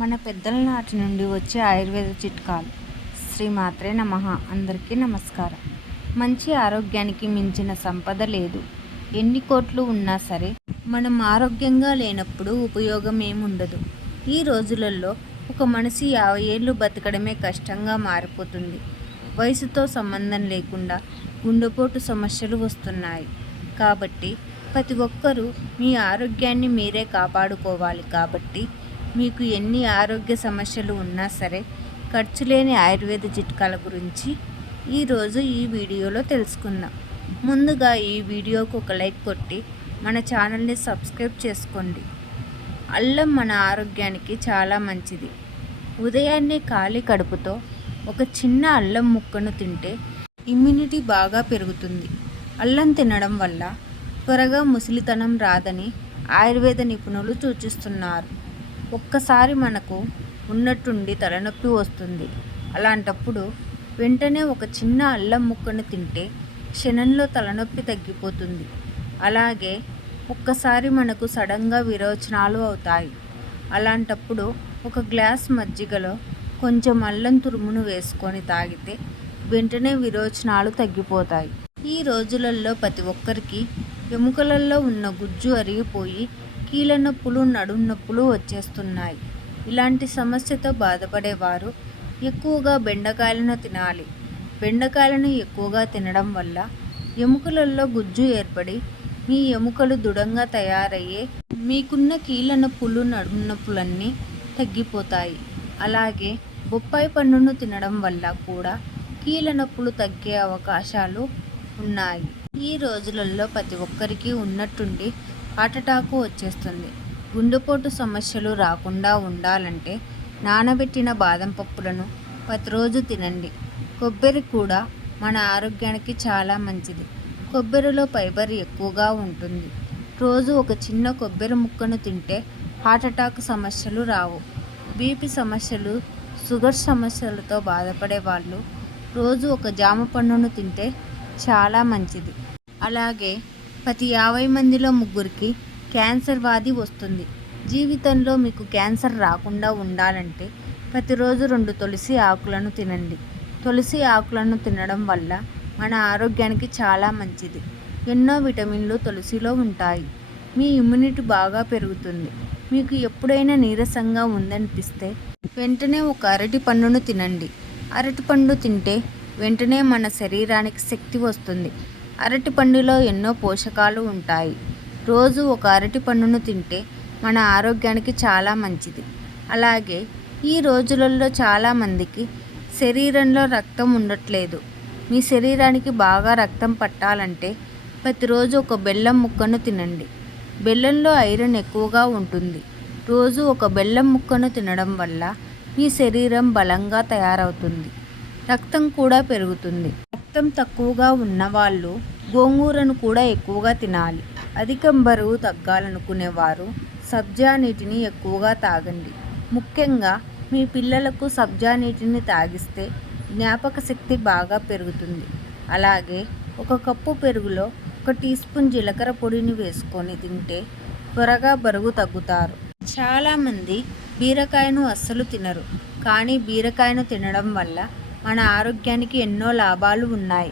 మన పెద్దల నాటి నుండి వచ్చే ఆయుర్వేద చిట్కాలు. శ్రీమాత్రే నమః. అందరికీ నమస్కారం. మంచి ఆరోగ్యానికి మించిన సంపద లేదు. ఎన్ని కోట్లు ఉన్నా సరే మనం ఆరోగ్యంగా లేనప్పుడు ఉపయోగం ఏముండదు. ఈ రోజులలో ఒక మనిషి 50 ఏళ్ళు బతకడమే కష్టంగా మారిపోతుంది. వయసుతో సంబంధం లేకుండా గుండెపోటు సమస్యలు వస్తున్నాయి. కాబట్టి ప్రతి ఒక్కరూ మీ ఆరోగ్యాన్ని మీరే కాపాడుకోవాలి. కాబట్టి మీకు ఎన్ని ఆరోగ్య సమస్యలు ఉన్నా సరే ఖర్చు లేని ఆయుర్వేద చిట్కాల గురించి ఈరోజు ఈ వీడియోలో తెలుసుకుందాం. ముందుగా ఈ వీడియోకు ఒక లైక్ కొట్టి మన ఛానల్ని సబ్స్క్రైబ్ చేసుకోండి. అల్లం మన ఆరోగ్యానికి చాలా మంచిది. ఉదయాన్నే ఖాళీ కడుపుతో ఒక చిన్న అల్లం ముక్కను తింటే ఇమ్యూనిటీ బాగా పెరుగుతుంది. అల్లం తినడం వల్ల త్వరగా ముసలితనం రాదని ఆయుర్వేద నిపుణులు సూచిస్తున్నారు. ఒక్కసారి మనకు ఉన్నట్టుండి తలనొప్పి వస్తుంది. అలాంటప్పుడు వెంటనే ఒక చిన్న అల్లం ముక్కను తింటే క్షణంలో తలనొప్పి తగ్గిపోతుంది. అలాగే ఒక్కసారి మనకు సడన్గా విరోచనాలు అవుతాయి. అలాంటప్పుడు ఒక గ్లాస్ మజ్జిగలో కొంచెం అల్లం తురుమును వేసుకొని తాగితే వెంటనే విరోచనాలు తగ్గిపోతాయి. ఈ రోజులలో ప్రతి ఒక్కరికి ఎముకలలో ఉన్న గుజ్జు అరిగిపోయి కీళ్ళ నొప్పులు, నడుము నొప్పులు వచ్చేస్తున్నాయి. ఇలాంటి సమస్యతో బాధపడేవారు ఎక్కువగా బెండకాయలను తినాలి. బెండకాయలను ఎక్కువగా తినడం వల్ల ఎముకలలో గుజ్జు ఏర్పడి మీ ఎముకలు దృఢంగా తయారయ్యే మీకున్న కీళ్ళ నొప్పులు, నడుము నొప్పులన్నీ తగ్గిపోతాయి. అలాగే బొప్పాయి పండును తినడం వల్ల కూడా కీళ్ళ నొప్పులు తగ్గే అవకాశాలు ఉన్నాయి. ఈ రోజులలో ప్రతి ఒక్కరికి ఉన్నట్టుండి హార్ట్అటాక్ వచ్చేస్తుంది. గుండెపోటు సమస్యలు రాకుండా ఉండాలంటే నానబెట్టిన బాదం పప్పులను ప్రతిరోజు తినండి. కొబ్బరి కూడా మన ఆరోగ్యానికి చాలా మంచిది. కొబ్బరిలో ఫైబర్ ఎక్కువగా ఉంటుంది. రోజు ఒక చిన్న కొబ్బరి ముక్కను తింటే హార్ట్అటాక్ సమస్యలు రావు. బీపీ సమస్యలు, షుగర్ సమస్యలతో బాధపడే వాళ్ళు రోజు ఒక జామ పండును తింటే చాలా మంచిది. అలాగే ప్రతి 50 మందిలో 3కి క్యాన్సర్ వ్యాధి వస్తుంది. జీవితంలో మీకు క్యాన్సర్ రాకుండా ఉండాలంటే ప్రతిరోజు 2 తులసి ఆకులను తినండి. తులసి ఆకులను తినడం వల్ల మన ఆరోగ్యానికి చాలా మంచిది. ఎన్నో విటమిన్లు తులసిలో ఉంటాయి. మీ ఇమ్యూనిటీ బాగా పెరుగుతుంది. మీకు ఎప్పుడైనా నీరసంగా ఉందనిపిస్తే వెంటనే ఒక అరటి పండును తినండి. అరటి పండు తింటే వెంటనే మన శరీరానికి శక్తి వస్తుంది. అరటి పండులో ఎన్నో పోషకాలు ఉంటాయి. రోజు ఒక అరటి పండును తింటే మన ఆరోగ్యానికి చాలా మంచిది. అలాగే ఈ రోజులలో చాలామందికి శరీరంలో రక్తం ఉండట్లేదు. మీ శరీరానికి బాగా రక్తం పట్టాలంటే ప్రతిరోజు ఒక బెల్లం ముక్కను తినండి. బెల్లంలో ఐరన్ ఎక్కువగా ఉంటుంది. రోజు ఒక బెల్లం ముక్కను తినడం వల్ల మీ శరీరం బలంగా తయారవుతుంది. రక్తం కూడా పెరుగుతుంది. రక్తం తక్కువగా ఉన్నవాళ్ళు గోంగూరను కూడా ఎక్కువగా తినాలి. అధిక బరువు తగ్గాలనుకునేవారు సబ్జా నీటిని ఎక్కువగా తాగండి. ముఖ్యంగా మీ పిల్లలకు సబ్జా నీటిని తాగిస్తే జ్ఞాపక శక్తి బాగా పెరుగుతుంది. అలాగే 1 కప్పు పెరుగులో 1 టీ స్పూన్ జీలకర్ర పొడిని వేసుకొని తింటే త్వరగా బరువు తగ్గుతారు. చాలామంది బీరకాయను అస్సలు తినరు. కానీ బీరకాయను తినడం వల్ల మన ఆరోగ్యానికి ఎన్నో లాభాలు ఉన్నాయి.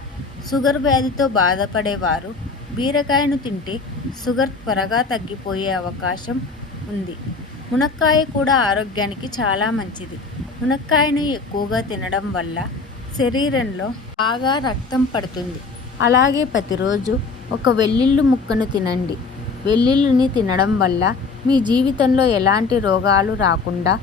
షుగర్ వ్యాధితో బాధపడేవారు బీరకాయను తింటే షుగర్ త్వరగా తగ్గిపోయే అవకాశం ఉంది. మునక్కాయ కూడా ఆరోగ్యానికి చాలా మంచిది. మునక్కాయను ఎక్కువగా తినడం వల్ల శరీరంలో బాగా రక్తం పడుతుంది. అలాగే ప్రతిరోజు ఒక వెల్లుల్లి ముక్కను తినండి. వెల్లుల్లిని తినడం వల్ల మీ జీవితంలో ఎలాంటి రోగాలు రాకుండా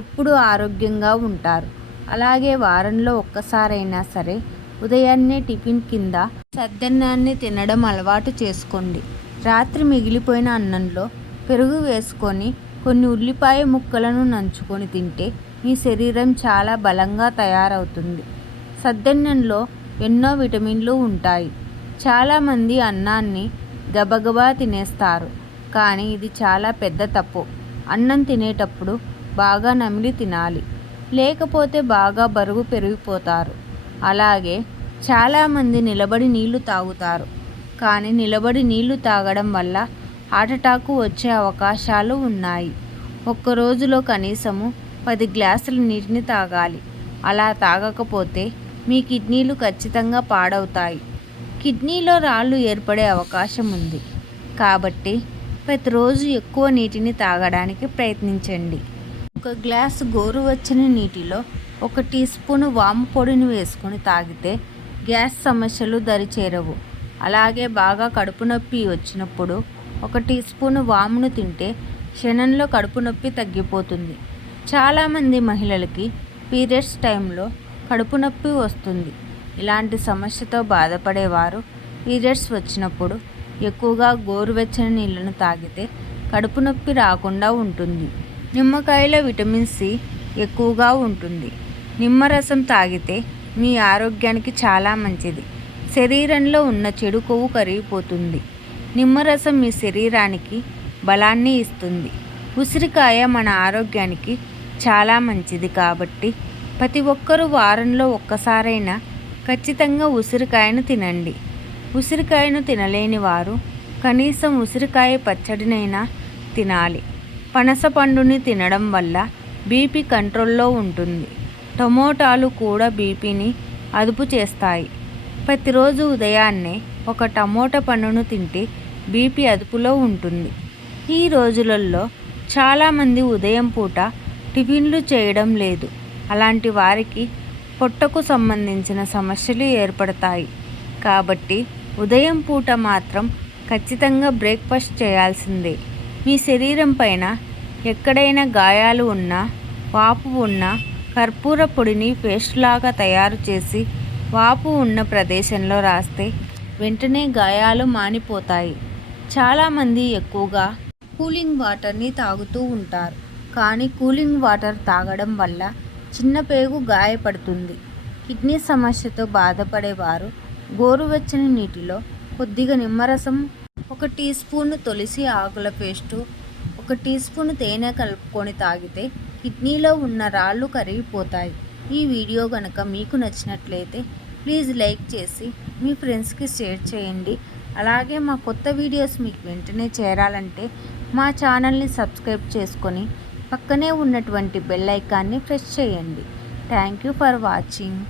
ఎప్పుడూ ఆరోగ్యంగా ఉంటారు. అలాగే వారంలో ఒక్కసారైనా సరే ఉదయాన్నే టిఫిన్ కింద సద్దన్నాన్ని తినడం అలవాటు చేసుకోండి. రాత్రి మిగిలిపోయిన అన్నంలో పెరుగు వేసుకొని కొన్ని ఉల్లిపాయ ముక్కలను నంచుకొని తింటే మీ శరీరం చాలా బలంగా తయారవుతుంది. సద్దన్నంలో ఎన్నో విటమిన్లు ఉంటాయి. చాలామంది అన్నాన్ని గబగబా తినేస్తారు. కానీ ఇది చాలా పెద్ద తప్పు. అన్నం తినేటప్పుడు బాగా నమిలి తినాలి. లేకపోతే బాగా బరువు పెరిగిపోతారు. అలాగే చాలామంది నిలబడి నీళ్లు తాగుతారు. కానీ నిలబడి నీళ్లు తాగడం వల్ల హార్ట్అటాక్ వచ్చే అవకాశాలు ఉన్నాయి. ఒక్క రోజులో కనీసము 10 గ్లాసుల నీటిని తాగాలి. అలా తాగకపోతే మీ కిడ్నీలు ఖచ్చితంగా పాడవుతాయి. కిడ్నీలో రాళ్ళు ఏర్పడే అవకాశం ఉంది. కాబట్టి ప్రతిరోజు ఎక్కువ నీటిని తాగడానికి ప్రయత్నించండి. 1 గ్లాసు గోరువెచ్చని నీటిలో 1 టీ స్పూను వాము పొడిని వేసుకొని తాగితే గ్యాస్ సమస్యలు దరిచేరవు. అలాగే బాగా కడుపు నొప్పి వచ్చినప్పుడు 1 టీ స్పూను వామును తింటే క్షణంలో కడుపు నొప్పి తగ్గిపోతుంది. చాలామంది మహిళలకి పీరియడ్స్ టైంలో కడుపు నొప్పి వస్తుంది. ఇలాంటి సమస్యతో బాధపడేవారు పీరియడ్స్ వచ్చినప్పుడు ఎక్కువగా గోరువెచ్చని నీళ్ళను తాగితే కడుపు నొప్పి రాకుండా ఉంటుంది. నిమ్మకాయలో విటమిన్ సి ఎక్కువగా ఉంటుంది. నిమ్మరసం తాగితే మీ ఆరోగ్యానికి చాలా మంచిది. శరీరంలో ఉన్న చెడు కొవ్వు కరిగిపోతుంది. నిమ్మరసం మీ శరీరానికి బలాన్ని ఇస్తుంది. ఉసిరికాయ మన ఆరోగ్యానికి చాలా మంచిది కాబట్టి ప్రతి ఒక్కరూ వారంలో ఒక్కసారైనా ఖచ్చితంగా ఉసిరికాయను తినండి. ఉసిరికాయను తినలేని వారు కనీసం ఉసిరికాయ పచ్చడినైనా తినాలి. పనస పండుని తినడం వల్ల బీపీ కంట్రోల్లో ఉంటుంది. టమోటాలు కూడా బీపీని అదుపు చేస్తాయి. ప్రతిరోజు ఉదయాన్నే 1 టమోటా పండును తింటే బీపీ అదుపులో ఉంటుంది. ఈ రోజులలో చాలామంది ఉదయం పూట టిఫిన్లు చేయడం లేదు. అలాంటి వారికి పొట్టకు సంబంధించిన సమస్యలు ఏర్పడతాయి. కాబట్టి ఉదయం పూట మాత్రం ఖచ్చితంగా బ్రేక్ఫాస్ట్ చేయాల్సిందే. మీ శరీరం పైన ఎక్కడైనా గాయాలు ఉన్నా, వాపు ఉన్నా కర్పూర పొడిని పేస్ట్ లాగా తయారు చేసి వాపు ఉన్న ప్రదేశంలో రాస్తే వెంటనే గాయాలు మానిపోతాయి. చాలామంది ఎక్కువగా కూలింగ్ వాటర్ని తాగుతూ ఉంటారు. కానీ కూలింగ్ వాటర్ తాగడం వల్ల చిన్న పేగు గాయపడుతుంది. కిడ్నీ సమస్యతో బాధపడేవారు గోరువెచ్చని నీటిలో కొద్దిగా నిమ్మరసం, 1 టీ స్పూను తులసి ఆకుల పేస్టు, 1 టీ స్పూను తేనె కలుపుకొని తాగితే కిడ్నీలో ఉన్న రాళ్ళు కరిగిపోతాయి. ఈ వీడియో కనుక మీకు నచ్చినట్లయితే ప్లీజ్ లైక్ చేసి మీ ఫ్రెండ్స్కి షేర్ చేయండి. అలాగే మా కొత్త వీడియోస్ మీకు వెంటనే చేరాలంటే మా ఛానల్ని సబ్స్క్రైబ్ చేసుకొని పక్కనే ఉన్నటువంటి బెల్ ఐకాన్ని ప్రెస్ చేయండి. Thank you for watching.